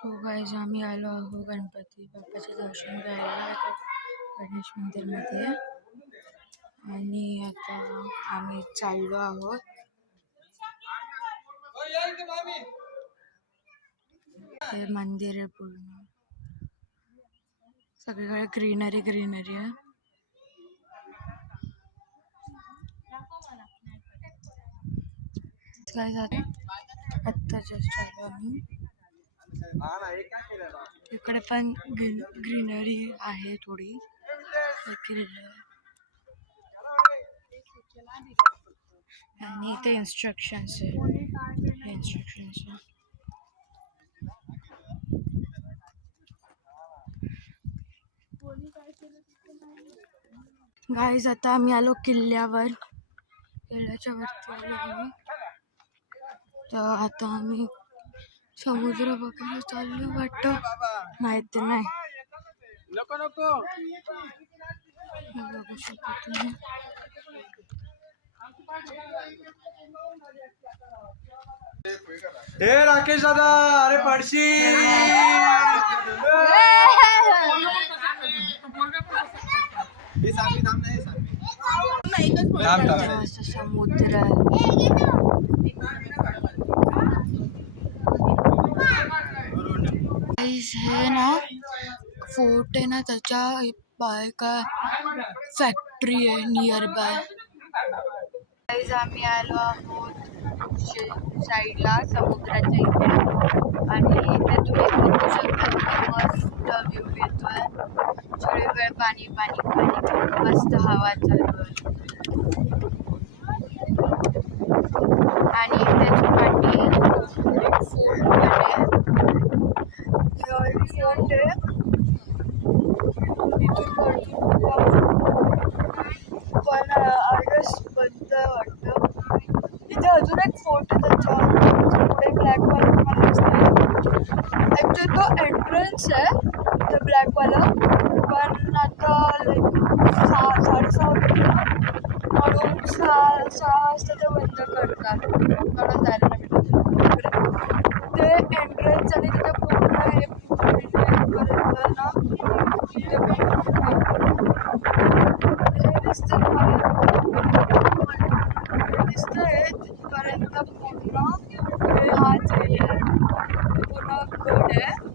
So guys आम्ही आलो आहो गणपती बाप्पाचे दर्शन घ्यायला गणेश मंदिरमध्ये आणि आता आम्ही चाललो आहोत. हे मंदिर आहे पूर्ण सगळीकडे ग्रीनरी ग्रीनरी आहे. काय झालं आत्ता जस्ट आलो आम्ही. इकडे पण ग्रीनरी आहे थोडी आणि इथे इन्स्ट्रक्शन्स आहे. गाईज आता आम्ही आलो किल्ल्यावर. किल्ल्याच्या वरती आलो आम्ही. तर आता आम्ही समुद्र बघायला चाललो वाटतं, माहिती नाही. बघू शकता तुम्ही. हे राकेश दादा, अरे पडशी समुद्र हे ना फोर्ट आहे ना, त्याच्या बाय काय फॅक्टरी आहे नियर बाय. आम्ही आलो आहोत साईडला समुद्राच्या इथे आणि इथे तुम्ही बघू शकता मस्त व्ह्यू येतोय. सगळीकडे पाणी पाणी पाणी, मस्त हवा चालू आहे. आणि त्याच्या पाठी एक फोर्ट आहे. पण आर्डर्स बंद वाटतं. इथे अजून एक फोर्ट आहे त्याच्या पुढे ब्लॅकवाला तुम्हाला दिसतोय. ॲक्च्युअली तो एंट्रन्स आहे तो ब्लॅकवाला, पण आता लाईक 6:30 होते ना, म्हणून 6 वाजता ते बंद करतात. लोकांना जायला नाही भेटत ते एंट्रन्स. आणि तिथे पूर्ण हे पर्यंत ना दिसतं तुम्हाला, दिसतंय तिथपर्यंत पूर्ण हाच एरिया आहे, पूर्ण गड आहे.